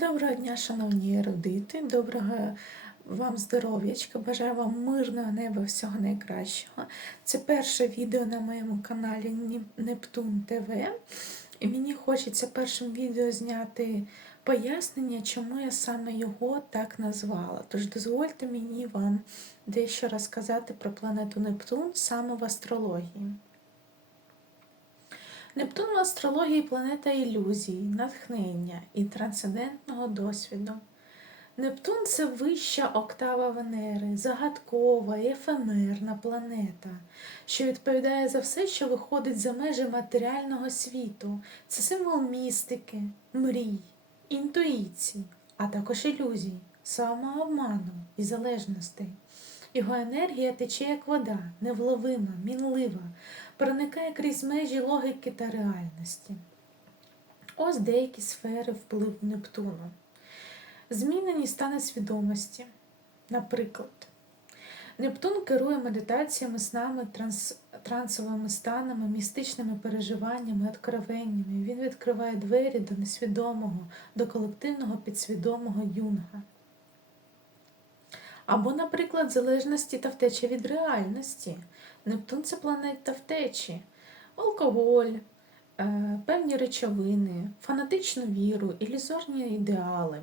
Доброго дня, шановні ерудити, доброго вам здоров'ячка, бажаю вам мирного неба, всього найкращого. Це перше відео на моєму каналі Нептун ТВ. І мені хочеться першим відео зняти пояснення, чому я саме його так назвала. Тож дозвольте мені вам дещо розказати про планету Нептун саме в астрології. Нептун в астрології планета ілюзій, натхнення і трансцендентного досвіду. Нептун це вища октава Венери, загадкова і ефемерна планета, що відповідає за все, що виходить за межі матеріального світу. Це символ містики, мрій, інтуїції, а також ілюзій, самообману і залежностей. Його енергія тече як вода, невловима, мінлива, проникає крізь межі логіки та реальності. Ось деякі сфери впливу Нептуну. Змінені стани свідомості. Наприклад, Нептун керує медитаціями, снами, транс, трансовими станами, містичними переживаннями, откровеннями. Він відкриває двері до несвідомого, до колективного підсвідомого юнга. Або, наприклад, залежності та втеча від реальності. Нептун це планета втечі, алкоголь, е, певні речовини, фанатичну віру, ілюзорні ідеали.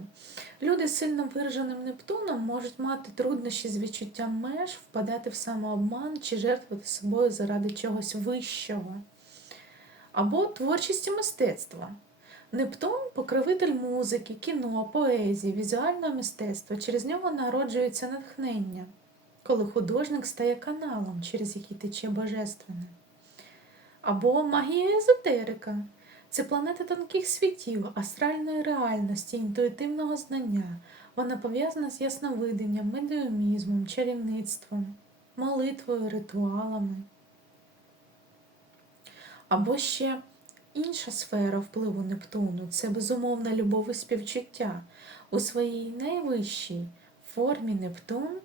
Люди з сильно вираженим Нептуном можуть мати труднощі з відчуттям меж, впадати в самообман чи жертвувати собою заради чогось вищого. Або творчість і мистецтва. Нептун покровитель музики, кіно, поезії, візуального мистецтва. Через нього народжується натхнення, коли художник стає каналом, через який тече божественне. Або магія езотерика. Це планета тонких світів, астральної реальності, інтуїтивного знання. Вона пов'язана з ясновиденням, медіумізмом, чарівництвом, молитвою, ритуалами. Або ще інша сфера впливу Нептуну це безумовна любов і співчуття. У своїй найвищій формі Нептун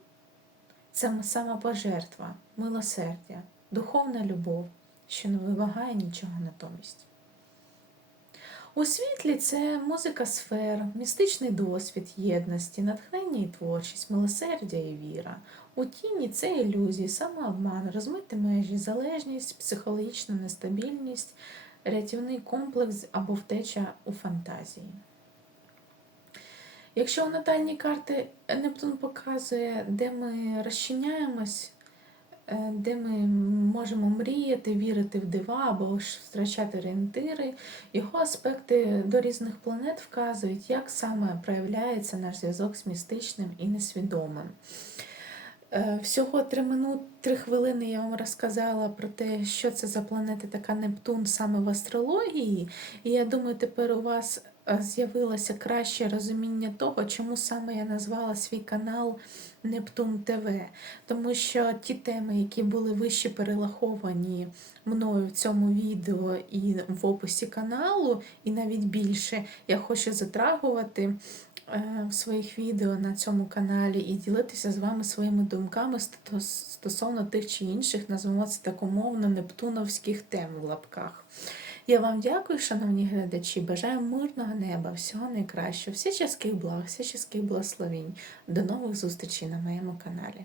це самопожертва, милосердя, духовна любов, що не вимагає нічого натомість. У світлі це музика сфер, містичний досвід єдності, натхнення і творчість, милосердя і віра. У тіні це ілюзії, самообман, розмиті межі, залежність, психологічна нестабільність, рятівний комплекс або втеча у фантазії. Якщо у натальній карти Нептун показує, де ми розчиняємось, е, де ми можемо мріяти, вірити в дива або ж втрачати орієнтири, його аспекти до різних планет вказують, як саме проявляється наш зв'язок з містичним і несвідомим. Е, Всього три минути, три хвилини я вам розказала про те, що це за планета така Нептун саме в астрології. І я думаю, тепер у вас з'явилося краще розуміння того, чому саме я назвала свій канал Нептун ТВ. Тому що ті теми, які були вище перераховані мною в цьому відео і в описі каналу, і навіть більше, я хочу затрагувати е, в своїх відео на цьому каналі і ділитися з вами своїми думками стосовно тих чи інших, назвемо це так умовно, нептуновських тем в лапках. Я вам дякую, шановні глядачі. Бажаю мирного неба, всього найкращого, всяческих благ, всяческих благословінь. До нових зустрічей на моєму каналі.